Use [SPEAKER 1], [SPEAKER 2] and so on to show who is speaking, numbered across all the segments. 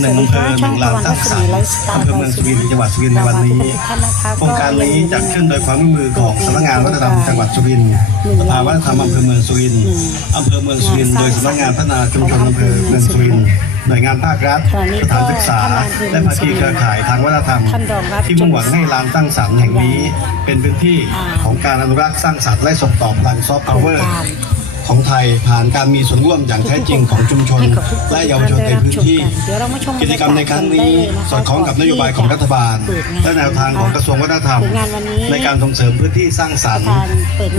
[SPEAKER 1] หนึ่งอำเภอหนึ่งลานสร้างสรรค์อำเภอเมืองสุรินทร์จังหวัดสุรินทร์ในวันนี้โครงการนี้จัดขึ้นโดยความร่วมมือของสำนักงานวัฒนธรรมจังหวัดสุรินทร์สภาวัฒนธรรมอำเภอเมืองสุรินทร์อำเภอเมืองสุรินทร์โดยสำนักงานพัฒนาชุมชนอำเภอเมืองสุรินทร์หน่วยงานภาครัฐสถานศึกษา และภาคีเครือข่ายทางวัฒนธรรม ที่มุ่งหวังให้ลานตั้งสรรค์แห่งนี้ เป็นพื้นที่ของการอนุรักษ์สร้างสรรค์และส่งต่อพลังซอฟต์พาวเวอร์ ของไทยผ่านการมีส่วนร่วมอย่างแท้จริงของชุมชน และเยาวชนในพื้นที่
[SPEAKER 2] เดี๋ยวเรามาชม
[SPEAKER 1] กิจกรรมในครั้งนี้สอดคล้องกับนโยบายของรัฐบาล และแนวทางของกระทรวงวัฒนธรรม ในการส่งเสริมพื้นที่สร้างสรรค์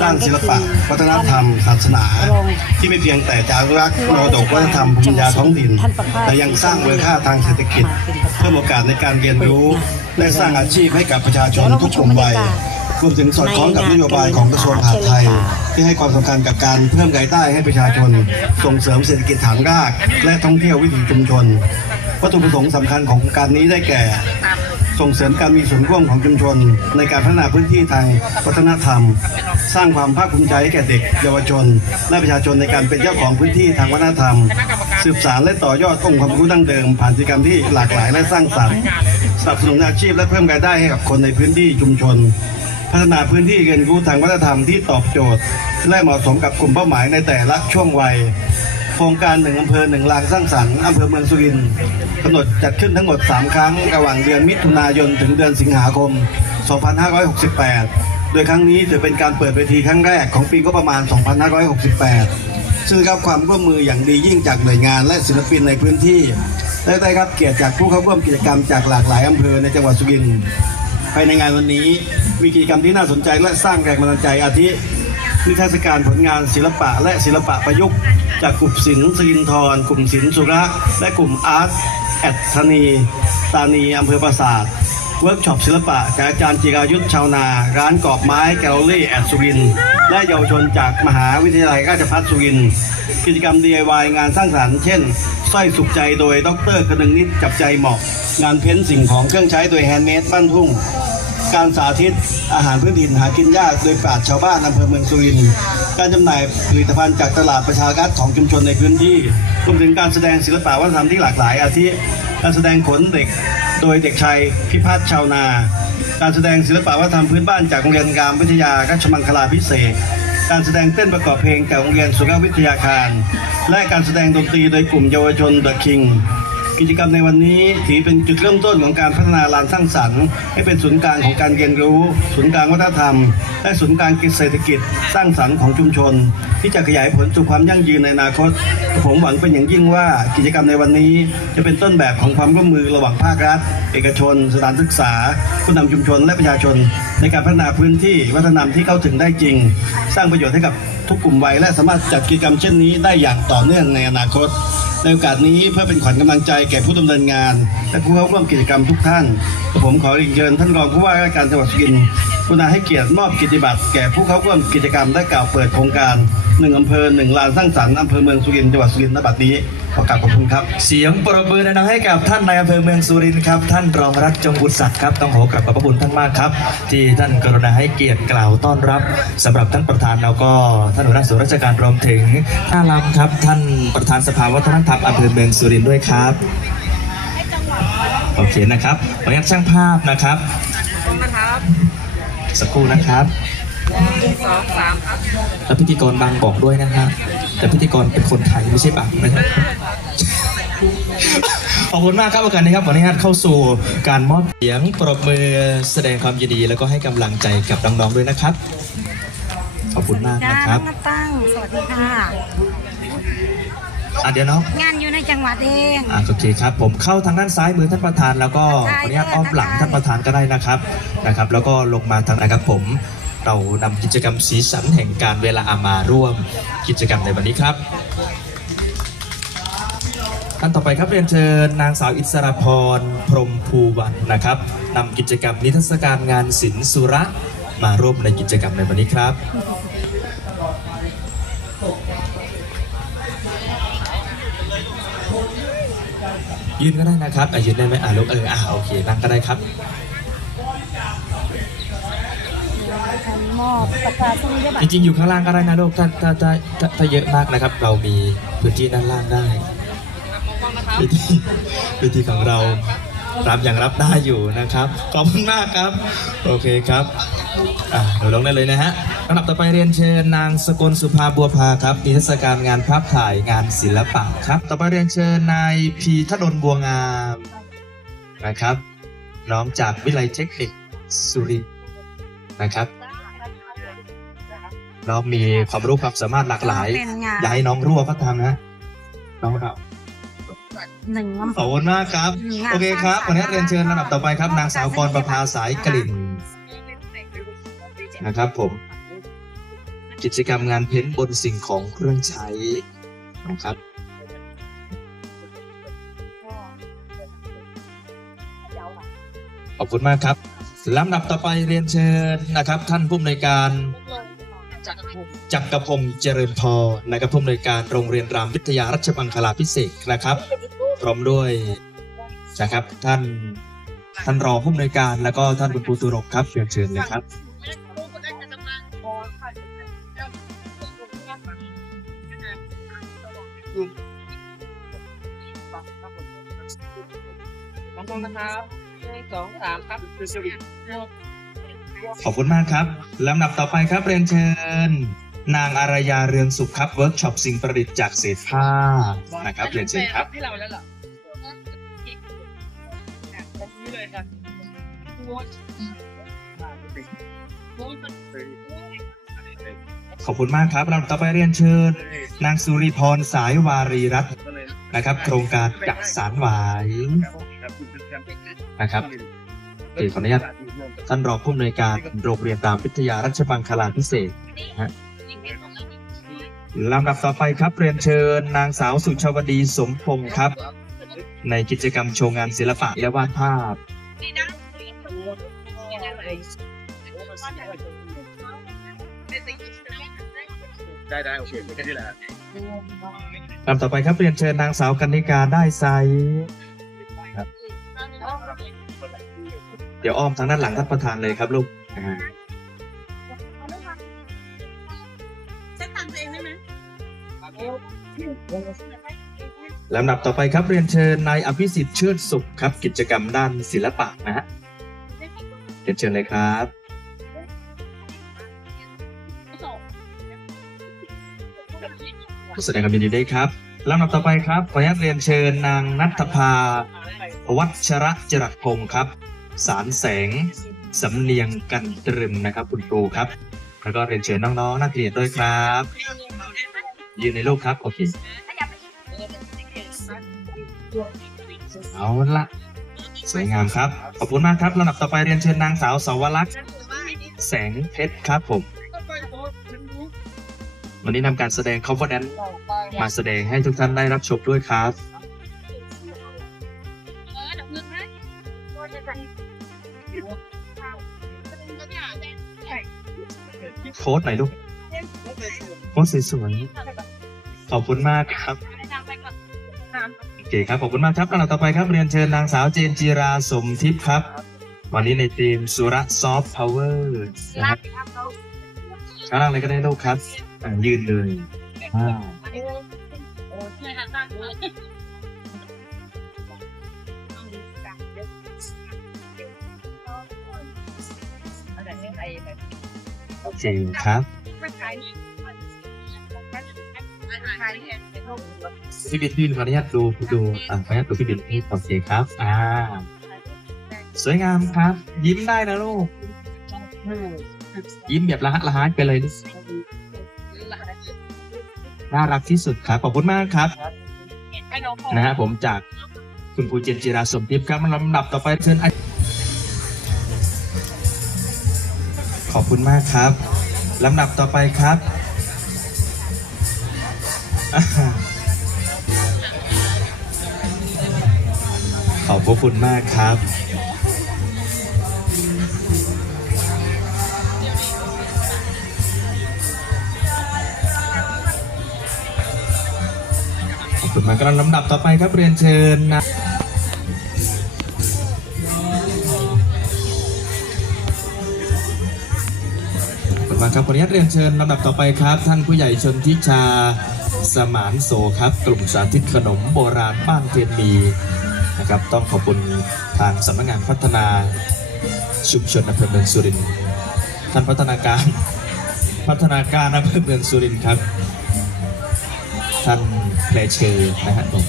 [SPEAKER 1] ด้านศิลปะ วัฒนธรรม ศาสนา ที่ไม่เพียงแต่จะอนุรักษ์มรดกวัฒนธรรมภูมิปัญญาท้องถิ่น แต่ยังสร้างมูลค่าทางเศรษฐกิจ เพิ่มโอกาสในการเรียนรู้ และสร้างอาชีพให้กับประชาชนทุกกลุ่มวัย รวมถึงสอดคล้องกับนโยบายของกระทรวงมหาดไทย ที่ให้ความสำคัญกับการเพิ่มรายได้ให้ประชาชน ส่งเสริมเศรษฐกิจฐานราก และท่องเที่ยววิถีชุมชน วัตถุประสงค์สำคัญของโครงการนี้ได้แก่ ส่งเสริมการมีส่วนร่วมของชุมชน ในการพัฒนาพื้นที่ทางวัฒนธรรม สร้างความภาคภูมิใจให้แก่เด็ก เยาวชน และประชาชนในการเป็นเจ้าของพื้นที่ทางวัฒนธรรม สืบสารและต่อยอดองค์ความรู้ดั้งเดิม ผ่านกิจกรรมที่หลากหลายและสร้างสรรค์สนับสนุนอาชีพและเพิ่มรายได้ให้กับคนในพื้นที่ชุมชน พัฒนาพื้นที่เรียนรู้ทางวัฒนธรรมที่ตอบโจทย์ และเหมาะสมกับกลุ่มเป้าหมายในแต่ละช่วงวัย โครงการหนึ่งอำเภอหนึ่งลานสร้างสรรค์อำเภอเมืองสุรินทร์กำหนดจัดขึ้นทั้งหมด 3 ครั้งระหว่างเดือนมิถุนายนถึงเดือนสิงหาคม 2568 โดยครั้งนี้ถือเป็นการเปิดเวทีครั้งแรกของปีก็ประมาณ 2568 ซึ่งรับความร่วมมืออย่างดียิ่งจากหน่วยงานและศิลปินในพื้นที่และได้รับเกียรติจากผู้เข้าร่วมกิจกรรมจากหลากหลายอำเภอในจังหวัดสุรินทร์ ภายในงานวันนี้มีกิจกรรมที่น่าสนใจและสร้างแรงบันดาลใจอาทินิทรรศการผลงานศิลปะและศิลปะประยุกต์จากกลุ่มศิลป์สิรินทรกลุ่มศิลป์สุระ และกลุ่มอาร์ตแอดธนี ตานีอำเภอปราสาทเวิร์กช็อปศิลปะจากอาจารย์จิรายุทธชาวนา ร้านกรอบไม้แกลเลอรี่แอดสุรินและเยาวชนจากมหาวิทยาลัยราชภัฏสุรินกิจกรรม DIY งานสร้างสรรค์เช่น สร้อยสุขใจโดยดรกนึงนิดจับใจเหมาะ งานเพ้นสิ่งของเครื่องใช้โดยแฮนด์เมดบ้านทุ่ง การสาธิตอาหารพื้นถิ่นหากินยากโดยปราชญ์ชาวบ้านอำเภอเมืองสุรินทร์การจำหน่ายผลิตภัณฑ์จากตลาดประชารัฐของชุมชนในพื้นที่รวมถึงการแสดงศิลปะวัฒนธรรมที่หลากหลาย อาทิการแสดงขนเด็กโดยเด็กชายพิพัฒน์ชาวนา การแสดงศิลปะวัฒนธรรมพื้นบ้านจากโรงเรียนกามวิทยาราชมังคลาพิเศษ การแสดงเต้นประกอบเพลงจากโรงเรียนสุขวิทยาคาร และการแสดงดนตรีโดยกลุ่มเยาวชนเดอะคิง กิจกรรมในวันนี้ถือเป็นจุดเริ่มต้นของการพัฒนาลานสร้างสรรค์ให้เป็นศูนย์กลางของการเรียนรู้ ศูนย์กลางวัฒนธรรม และศูนย์กลางเศรษฐกิจสร้างสรรค์ของชุมชน ที่จะขยายผลสู่ความยั่งยืนในอนาคต ผมหวังเป็นอย่างยิ่งว่ากิจกรรมในวันนี้จะเป็นต้นแบบของความร่วมมือระหว่างภาครัฐ เอกชน สถานศึกษา ผู้นำชุมชนและประชาชน ในการพัฒนาพื้นที่วัฒนธรรมที่เข้าถึงได้จริง สร้างประโยชน์ให้กับทุกกลุ่มวัยและสามารถจัดกิจกรรมเช่นนี้ได้อย่างต่อเนื่องในอนาคต ในโอกาสนี้เพื่อเป็นขวัญกำลังใจแก่ผู้ดำเนินงาน และผู้เข้าร่วมกิจกรรมทุกท่าน ผมขอเรียนเชิญท่านรองผู้ว่าราชการจังหวัดสุรินทร์กุณาให้เกียรติมอบกิจบัตรแก่ผู้เข้าร่วมกิจกรรมและกล่าวเปิดโครงการหนึ่งอำเภอหนึ่งลานสร้างสรรค์อำเภอเมืองสุรินทร์จังหวัดสุรินทร์ณบัดนี้ ขอกราบขอบคุณครับ
[SPEAKER 3] เสียงปรบมือดังๆให้กับท่านนายอำเภอเมืองสุรินทร์ครับท่านรองรัฐจงบุตรศักดิ์ครับต้องขอกราบขอบพระคุณท่านมากครับ ที่ท่านกรุณาให้เกียรติกล่าวต้อนรับสำหรับท่านประธานแล้วก็ท่านหัวหน้าส่วนราชการรวมถึงท่านลำครับ ท่านประธานสภาวัฒนธรรมอำเภอเมืองสุรินทร์ด้วยครับโอเคนะครับขออนุญาตช่างภาพนะครับสักครู่นะครับ
[SPEAKER 4] สองสามครับ
[SPEAKER 3] แล้วพิธีกรบางบอกด้วยนะฮะ แต่พิธีกรเป็นคนไทยไม่ใช่บางนะครับขอบคุณมากครับโอกาสนี้ครับขออนุญาตเข้าสู่การมอบเสียงปรบมือแสดงความยินดีแล้วก็ให้กำลังใจกับน้องๆด้วยนะครับ ขอบคุณมาก
[SPEAKER 2] จ้า
[SPEAKER 3] นะครับ
[SPEAKER 2] น้องตั้ง สวัสดีค่ะ
[SPEAKER 3] อะเดี๋ยวน้อง
[SPEAKER 2] งานอยู่ในจังหวัดเอง
[SPEAKER 3] อะโอเคครับผมเข้าทางด้านซ้ายมือท่านประธานแล้วก็ขออนุญาตอ้อมหลังท่านประธานก็ได้นะครับนะครับ แล้วก็ลงมาทางนะครับผม เรานำกิจกรรมสีสันแห่งการเวลามาร่วมกิจกรรมในวันนี้ครับท่านต่อไปครับเรียนเชิญนางสาวอิสราพรพรมภูวันนะครับนำกิจกรรมนิทรรศการงานศิลป์สุระมาร่วมในกิจกรรมในวันนี้ครับยืนก็ได้นะครับอะยืนได้ไหมอะลูกเอออะโอเคนั่งก็ได้ครับ
[SPEAKER 2] มอบประกาศนียบัต
[SPEAKER 3] จ
[SPEAKER 2] ร
[SPEAKER 3] ริงๆอยู่ข้างล่างก็ได้นะลูกถ้าถ้าถ้าถ้าถ้าเยอะมากนะครับ เรามีพื้นที่ด้านล่างได้
[SPEAKER 4] มองกล้นะครับ
[SPEAKER 3] เวทีเวทีของเรารับอย่างรับได้อยู่นะครับขอบคุณมากครับ โอเคครับอะเดี๋ยวลงได้เลยนะฮะลำดับต่อไปเรียนเชิญนางสกลสุภาบัวพาครับมีเทศกาลงานภาพถ่ายงานศิลปะครับ ต่อไปเรียนเชิญนายพีทดลบัวงามนะครับ น้องจากวิทยาลัยเทคนิคสุรินทร์นะครับ น้องมีความรู้ความสามารถหลากหลาย
[SPEAKER 2] เป็นงาน
[SPEAKER 3] อย่าให้น้องรั่วก็ทำนะ น้องเรา
[SPEAKER 2] หนึ่งลำ
[SPEAKER 3] ขอบคุณมากครับ
[SPEAKER 2] งาน
[SPEAKER 3] โอเคครับ
[SPEAKER 2] สร้างสรรค์
[SPEAKER 3] วันนี้เรียนเชิญลำดับต่อไปครับ นางสาวกรประภาสายกลิ่นนะครับผม กิจกรรมงานเพ้นท์บนสิ่งของเครื่องใช้นะครับ ขอบคุณมากครับลำดับต่อไปเรียนเชิญนะครับ ท่านผู้อำนวยการ จักรพงศ์เจริญพรนะครับผู้อำนวยการโรงเรียนรามวิทยารัชบังคลาพิเศษนะครับ พร้อมด้วยนะครับท่านท่านรองผู้อำนวยการแล้วก็ท่านคุณครูตุรกครับเรียนเชิญเลยครับ
[SPEAKER 4] มองมองนะครับหนึ่งสองสามครับ
[SPEAKER 3] ขอบคุณมากครับลำดับต่อไปครับเรียนเชิญ นางอารยาเรืองสุขครับเวิร์กช็อปสิ่งประดิษฐ์จากเศษผ้านะครับเรียนเชิญครับ
[SPEAKER 4] ที่เราแล้วเหรอนี่เลยครับ
[SPEAKER 3] ขอบคุณมากครับลำดับต่อไปเรียนเชิญ นางสุริพรสายวารีรัตน์นะครับ โครงการจักสารหวายนะครับเดี๋ยวขออนุญาต ท่านรองผู้อำนวยการโรงเรียนตามวิทยารัชบังคลาพิเศษนะฮะลำดับต่อไปครับเรียนเชิญนางสาวสุชาวดีสมพงศ์ครับ ในกิจกรรมโชว์งานศิลปะและวาดภาพ
[SPEAKER 5] ได้ได้โอเคแค่นี้แหละ
[SPEAKER 3] ลำต่อไปครับเรียนเชิญนางสาวกันนิกาได้ไซครับ เดี๋ยวอ้อมทางด้านหลังท่านประธานเลยครับลูกอ่าลำดับต่อไปครับเรียนเชิญนายอภิสิทธิ์เชิดสุขครับ กิจกรรมด้านศิลปะนะฮะเรียนเชิญเลยครับแสดงความยินดีด้วยครับลำดับต่อไปครับขออนุญาตเรียนเชิญนางนัทภา วัชระจรัสพงศ์ครับ สารแสงสำเนียงกันตรึมนะครับ คุณครูครับ แล้วก็เรียนเชิญน้องๆนักเรียนด้วยครับยืนในรูปครับ โอเค เอาละสวยงามครับ ขอบคุณมากครับลำดับต่อไปเรียนเชิญนางสาวสาวรักษ์แสงเพชรครับผม วันนี้นำการแสดง cover dance มาแสดงให้ทุกท่านได้รับชมด้วยครับ โค้ดหน่อยลูกโค้ดสวยๆขอบคุณมากครับโอเคครับขอบคุณมากครับลำดับต่อไปครับเรียนเชิญนางสาวเจนจีราสมทิพย์ครับ วันนี้ในทีมสุระซอฟต์พาวเวอร์นะครับข้างล่างเลยก็ได้ลูกครับอะยืนเลยอ่า โอเคครับพี่บินพี่บินขออนุญาตดูดูอ่าขออนุญาตดูพี่บินพี่โอเคครับ อ่า สวยงามครับ ยิ้มได้นะลูก ยิ้มแบบละฮะละฮะไปเลยลูกน่ารักที่สุดครับ ขอบคุณมากครับ นะฮะผมจากคุณครูเจนจิราสมทิพย์ครับลำดับต่อไปเชิญ คุณมากครับลำดับต่อไปครับอขอบพระคุณมากครับ ขอบคุณมากครับลำดับต่อไปครับเรียนเชิญนะ ครับขออนุญาตเรียนเชิญลำดับต่อไปครับ ท่านผู้ใหญ่ชนทิชาสมานโซครับ กลุ่มสาธิตขนมโบราณบ้านเทียนมีนะครับต้องขอบคุณทางสำนักงานพัฒนาชุมชนอำเภอเมืองสุรินทร์ท่านพัฒนาการพัฒนาการอำเภอเมืองสุรินทร์ครับ ท่านเพลเชอร์นะฮะผม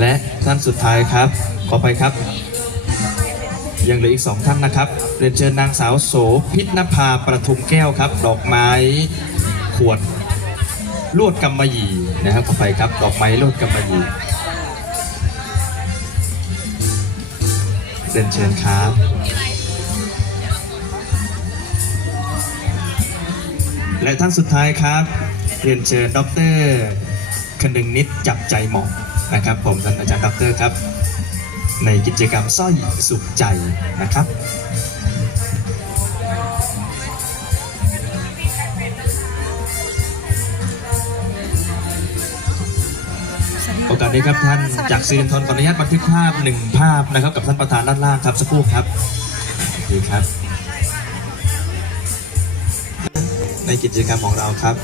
[SPEAKER 3] และ ท่านสุดท้ายครับ ขอไปครับ ยังเหลืออีกสองท่านนะครับ เรียนเชิญนางสาวโสพิษนภาประทุมแก้วครับ ดอกไม้ขวดลวดกำมะหยี่นะครับขอไปครับ ดอกไม้ลวดกำมะหยี่เรียนเชิญครับและท่านสุดท้ายครับ เรียนเชิญดรคนึงนิดจับใจหมอก นะครับผมท่านอาจารย์ดรครับ ในกิจกรรมสร้อยสุขใจนะครับโอกาสนี้ครับท่านจากซีนทนขออนุญาตบันทึกภาพหนึ่งภาพนะครับ กับท่านประธานด้านล่างครับสักครู่ครับดีครับ ในกิจกรรมของเราครับ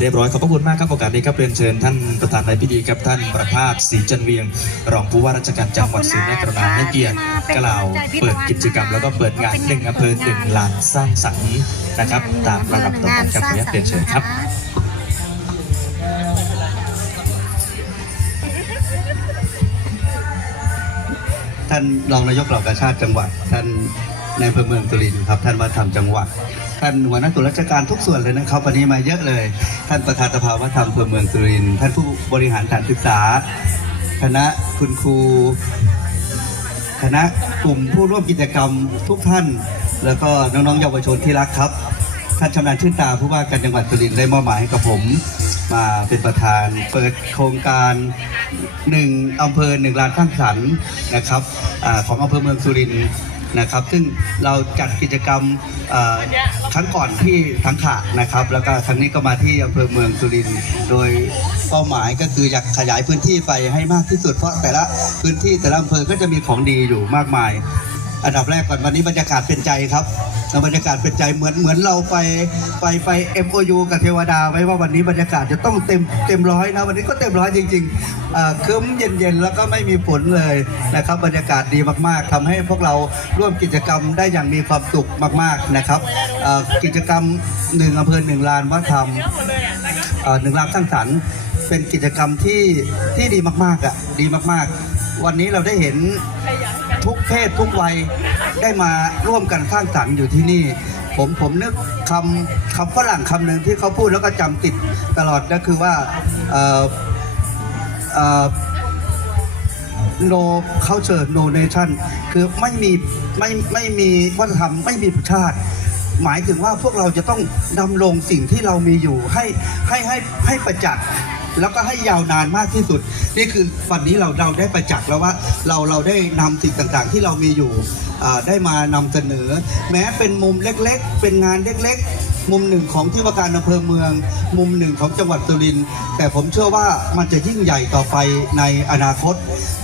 [SPEAKER 3] เรียบร้อยขอบพระคุณมากครับโอกาสนี้ครับเรียนเชิญท่านประธานในพิธีครับท่านประภาสศรีจันเวียง รองผู้ว่าราชการจังหวัดสุรินทร์กรุณาให้เกียรติกล่าวเปิดกิจกรรม แล้วก็เปิดงานหนึ่งอำเภอหนึ่งลานสร้างสรรค์นะครับตามระดับต่อไปครับเรียนเชิญครับ
[SPEAKER 6] ท่านรองนายกเหล่ากาชาติจังหวัด ท่านในอำเภอเมืองสุรินทร์ครับ ท่านวัฒนธรรมจังหวัด ท่านหัวหน้าส่วนราชการทุกส่วนเลยนะครับ วันนี้มาเยอะเลย ท่านประธานสภาวัฒนธรรมอำเภอเมืองสุรินทร์ท่านผู้บริหารสถานศึกษา คณะคุณครู คณะกลุ่มผู้ร่วมกิจกรรมทุกท่าน แล้วก็น้องๆเยาวชนที่รักครับ ท่านชำนาญชื่นตาผู้ว่าการจังหวัดสุรินทร์ได้มอบหมายให้กับผม มาเป็นประธานเปิดโครงการหนึ่งอำเภอหนึ่งลานสร้างสรรค์นะครับอาของอำเภอเมืองสุรินทร์ นะครับ ซึ่งเราจัดกิจกรรมครั้งก่อนที่ทังขะนะครับ แล้วก็ครั้งนี้ก็มาที่อำเภอเมืองสุรินทร์โดยเป้าหมายก็คืออยากขยายพื้นที่ไปให้มากที่สุดเพราะแต่ละพื้นที่แต่ละอำเภอก็จะมีของดีอยู่มากมาย อันดับแรกก่อนวันนี้บรรยากาศเป็นใจครับแล้วบรรยากาศเป็นใจเหมือนเหมือนเราไปไปไป MOU กับเทวดาไว้ว่าวันนี้บรรยากาศจะต้องเต็มเต็มร้อยนะวันนี้ก็เต็มร้อยจริงๆอ่าครึ้มเย็นๆแล้วก็ไม่มีฝนเลยนะครับ บรรยากาศดีมากๆทำให้พวกเราร่วมกิจกรรมได้อย่างมีความสุขมากๆนะครับกิจกรรมหนึ่งอำเภอหนึ่งลานวัฒนธรรมอ่อหนึ่งลานสร้างสรรค์เป็นกิจกรรมที่ที่ดีมากๆอะดีมากๆ วันนี้เราได้เห็น ทุกเพศทุกวัยได้มาร่วมกันสร้างสรรค์อยู่ที่นี่ ผมผมนึกคำคำฝรั่งคำหนึ่งที่เขาพูดแล้วก็จำติดตลอดก็คือว่าเอ่อเอ่อ no culture no nation คือไม่มีไม่ไม่มีวัฒนธรรมไม่มีชาติ หมายถึงว่าพวกเราจะต้องดำรงสิ่งที่เรามีอยู่ให้ให้ให้ให้ประจักษ์ แล้วก็ให้ยาวนานมากที่สุด นี่คือวันนี้เราเราได้ประจักษ์แล้วว่าเราเราได้นำสิ่งต่างๆ ที่เรามีอยู่ได้มานำเสนอ แม้เป็นมุมเล็กๆ เป็นงานเล็กๆ มุมหนึ่งของที่ว่าการอำเภอเมือง มุมหนึ่งของจังหวัดสุรินทร์แต่ผมเชื่อว่ามันจะยิ่งใหญ่ต่อไปในอนาคต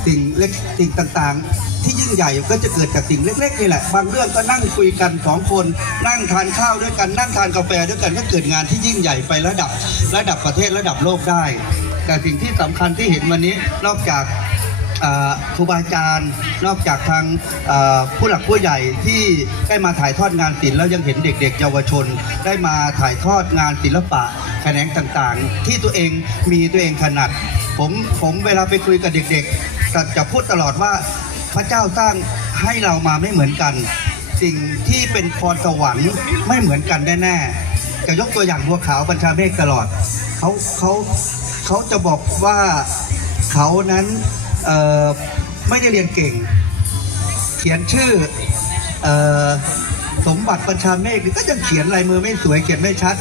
[SPEAKER 6] สิ่งเล็กสิ่งต่างๆ ที่ยิ่งใหญ่ก็จะเกิดจากสิ่งเล็กๆนี่แหละ บางเรื่องก็นั่งคุยกันสองคน นั่งทานข้าวด้วยกัน นั่งทานกาแฟด้วยกันก็เกิดงานที่ยิ่งใหญ่ไประดับ ระดับประเทศระดับโลกได้ แต่สิ่งที่สำคัญที่เห็นวันนี้นอกจากอ่าครูบาอาจารย์นอกจากทางผู้หลักผู้ใหญ่ที่ได้มาถ่ายทอดงานศิลป์แล้วยังเห็นเด็ก ๆ เยาวชน ได้มาถ่ายทอดงานศิลปะแขนงต่างๆ ที่ตัวเองมีตัวเองถนัดผมผมเวลาไปคุยกับเด็ก ๆ จะพูดตลอดว่า พระเจ้าสร้างให้เรามาไม่เหมือนกัน สิ่งที่เป็นพรสวรรค์ไม่เหมือนกันแน่ๆจะยกตัวอย่างบัวขาวบัญชาเมฆตลอดเขาเขาเขาจะบอกว่าเขานั้นไม่ได้เรียนเก่ง เขียนชื่ออสมบัติประชาเมฆก็ยังเขียนลายมือไม่สวยเขียนไม่ชัด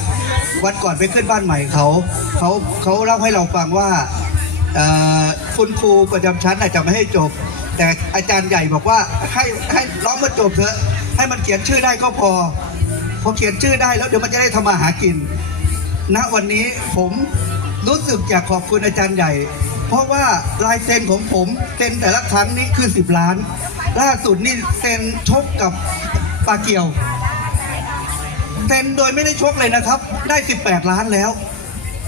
[SPEAKER 6] วันก่อนไปขึ้นบ้านใหม่เขาเขาเขาเล่าให้เราฟังว่าคุณครูประจำชั้นอาจจะไม่ให้จบ แต่อาจารย์ใหญ่บอกว่าให้ให้ร้องมาจบเถอะ ให้มันเขียนชื่อได้ก็พอ พอเขียนชื่อได้แล้วเดี๋ยวมันจะได้ทำมาหากินณวันนี้ผมรู้สึกอยากขอบคุณอาจารย์ใหญ่ เพราะว่าลายเซ็นของผมเซ็นแต่ละครั้งนี้คือ 10 ล้าน ล่าสุดนี่เซ็นชกกับปาเกียวเซ็นโดยไม่ได้ชกเลยนะครับ ได้ 18 ล้านแล้ว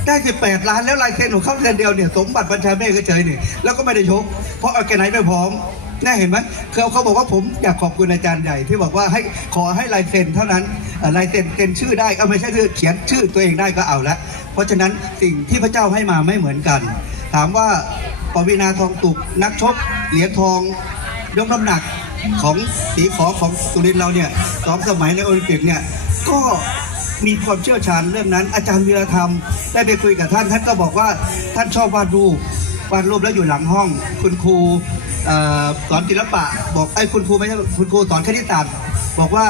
[SPEAKER 6] ได้ 18 ล้านแล้วลายเซ็นของเขาเซ็นเดียวเนี่ยสมบัติบัญชาเมฆเฉยนี่แล้วก็ไม่ได้ชก เพราะเอาแกไหนไม่พร้อมน่าเห็นไหมเขาเขาบอกว่าผมอยากขอบคุณอาจารย์ใหญ่ที่บอกว่าให้ขอให้ลายเซ็นเท่านั้นลายเซ็นเซ็นชื่อได้ก็ไม่ใช่ชื่อเขียนชื่อตัวเองได้ก็เอาละเพราะฉะนั้นสิ่งที่พระเจ้าให้มาไม่เหมือนกัน ถามว่าปวีนาทองตุกนักชกเหรียญทองยกน้ำหนักของสีขอของสุรินทร์เราเนี่ยสองสมัยในโอลิมปิกเนี่ยก็ มีความเชี่ยวชาญเรื่องนั้น อาจารย์วีรธรรม ได้ไปคุยกับท่าน ท่านก็บอกว่าท่านชอบวาดรูปวาดรูปแล้วอยู่หลังห้อง คุณครูสอนศิลปะ บอกไอ้คุณครูไม่ใช่คุณครูสอนคณิตศาสตร์บอกว่า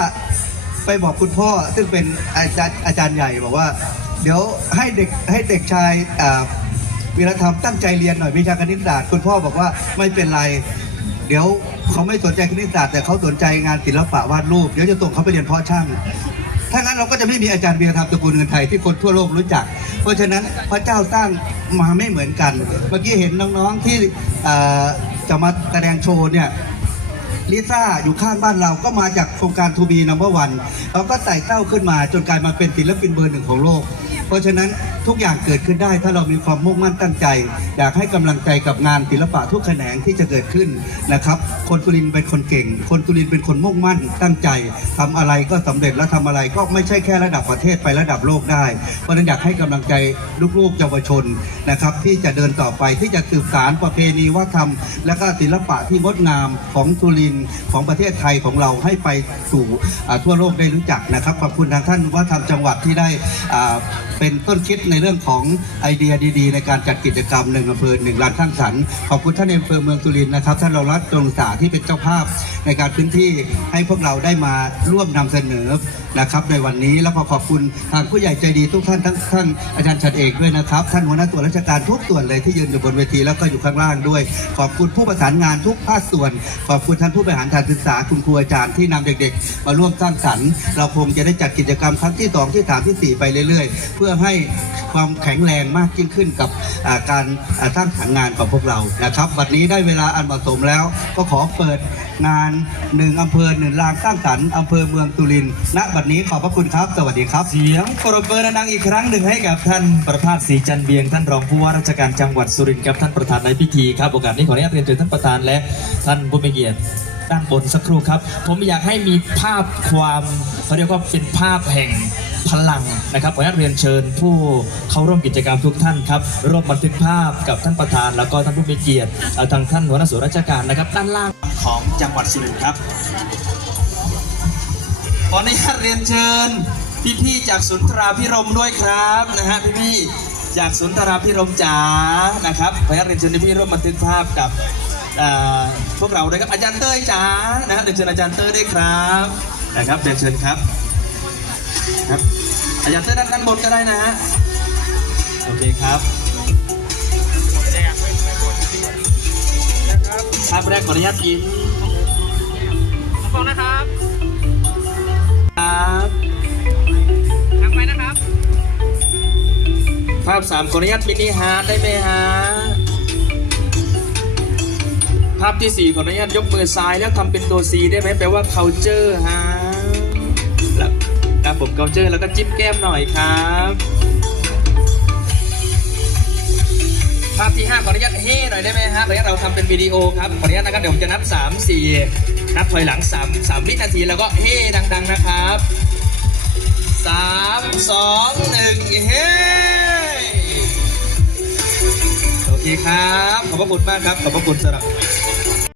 [SPEAKER 6] ไปบอกคุณพ่อซึ่งเป็นอาจารย์อาจารย์ใหญ่บอกว่า เดี๋ยวให้เด็กให้เด็กชายวีรธรรมตั้งใจเรียนหน่อยวิชาคณิตศาสตร์คุณพ่อบอกว่าไม่เป็นไร เดี๋ยวเขาไม่สนใจคณิตศาสตร์แต่เขาสนใจงานศิลปะวาดรูป เดี๋ยวจะส่งเขาไปเรียนพาะช่าง ถ้างั้นเราก็จะไม่มีอาจารย์เบียร์ธรรมตระกูลเงินไทยที่คนทั่วโลกรู้จัก เพราะฉะนั้นพระเจ้าสร้างมาไม่เหมือนกัน เมื่อกี้เห็นน้องๆที่จะมาแสดงโชว์เนี่ยลิซ่าอยู่ข้างบ้านเราก็มาจากโครงการทูบีนัมเบอร์วันเราก็ไต่เต้าขึ้นมาจนกลายมาเป็นศิลปินเบอร์หนึ่งของโลก เพราะฉะนั้นทุกอย่างเกิดขึ้นได้ถ้าเรามีความมุ่งมั่นตั้งใจ อยากให้กำลังใจกับงานศิลปะทุกแขนงที่จะเกิดขึ้นนะครับ คนตุรินเป็นคนเก่ง คนตุรินเป็นคนมุ่งมั่นตั้งใจทำอะไรก็สำเร็จและทำอะไรก็ไม่ใช่แค่ระดับประเทศไประดับโลกได้ เพราะฉะนั้นอยากให้กำลังใจลูกๆเยาวชนนะครับ ที่จะเดินต่อไปที่จะสืบสารประเพณีวัฒนธรรม และก็ศิลปะที่งดงามของสุรินของประเทศไทยของเราให้ไปสู่ทั่วโลกได้รู้จักนะครับขอบคุณทางท่านวัฒนธรรมจังหวัดที่ได้อ่าเป็นต้นคิดในเรื่องของไอเดียดีๆ ในการจัดกิจกรรมหนึ่งอำเภอหนึ่งลานสร้างสรรค์ขอบคุณท่านอำเภอเมืองสุรินทร์นะครับท่านเรารัตน์ตรงสาที่เป็นเจ้าภาพในการพื้นที่ให้พวกเราได้มาร่วมนำเสนอนะครับ ในวันนี้แล้วก็ขอบคุณทางผู้ใหญ่ใจดีทุกท่านทั้งท่านอาจารย์ชัดเอกด้วยนะครับ ท่านหัวหน้าส่วนราชการทุกส่วนเลยที่ยืนอยู่บนเวทีแล้วก็อยู่ข้างล่างด้วย ขอบคุณผู้ประสานงานทุกภาคส่วน ขอบคุณท่านผู้บริหารการศึกษาคุณครูอาจารย์ที่นำเด็ก ๆ มาร่วมสร้างสรรค์ เราคงจะได้จัดกิจกรรมครั้งที่สองที่สามที่สี่ไปเรื่อยๆ เพื่อื่อให้ความแข็งแรงมากยิ่งขึ้นกับการสร้างสรรค์งานของพวกเรานะครับวันนี้ได้เวลาอันเหมาะสมแล้ว ก็ขอเปิดงานหนึ่งอำเภอหนึ่งลานสร้างสรรค์อำเภอเมืองสุรินทร์ณบัดนี้ขอบพระคุณครับ สวัสดีครับ
[SPEAKER 3] เสียงปรบมือดังอีกครั้งหนึ่งให้กับท่านประภาสศรีจันเบียง ท่านรองผู้ว่าราชการจังหวัดสุรินทร์ครับท่านประธานในพิธีครับโอกาสนี้ขออนุญาตเรียนเชิญท่านประธานและท่านผู้มีเกียรติด้านบนสักครู่ครับ ผมอยากให้มีภาพความเขาเรียกว่าเป็นภาพแห่ง พลังนะครับขออนุญาตเรียนเชิญผู้เข้าร่วมกิจกรรมทุกท่านครับร่วมบันทึกภาพกับท่านประธาน แล้วก็ท่านผู้มีเกียรติเอ่อทางท่านหัวหน้าส่วนราชการนะครับ ด้านล่างของจังหวัดสุรินทร์ครับ ขออนุญาตเรียนเชิญ พี่ๆจากศูนย์ตราพิรมด้วยครับนะฮะพี่ๆจากศูนย์ตราพิรมจ๋านะครับขออนุญาตเรียนเชิญพี่ๆร่วมบันทึกภาพกับเอ่อพวกเราด้วยครับอาจารย์เต้ยจ๋านะฮะเรียนเชิญอาจารย์เต้ยด้วยครับนะครับเรียนเชิญครับครับ อาจารย์เต้ยด้านด้านบนก็ได้นะฮะ โอเคครับภาพแรกขออนุญาตยิ้ม
[SPEAKER 4] ขอบคุณนะครับ
[SPEAKER 3] ครับ
[SPEAKER 4] ทำไปนะครับ
[SPEAKER 3] ภาพสามขออนุญาตมินิฮาร์ดได้ไหมฮะ ภาพที่สี่ขออนุญาตยกมือซ้ายแล้วทำเป็นตัว C ได้ไหมแปลว่า culture ฮะแล้ว ผม culture แล้วก็จิ้มแก้มหน่อยครับ ภาพที่ 5 ขออนุญาตเฮ่หน่อยได้ไหมฮะขออนุญาตเราทำเป็นวิดีโอครับขออนุญาตนะครับเดี๋ยวผมจะนับ 3 4 นับถอยหลัง 3 3วินาทีแล้วก็เฮ่ดัง ๆ นะครับสามสองหนึ่งเฮ้โอเคครับ ขอบพระคุณมากครับ ขอบพระคุณสำหรับ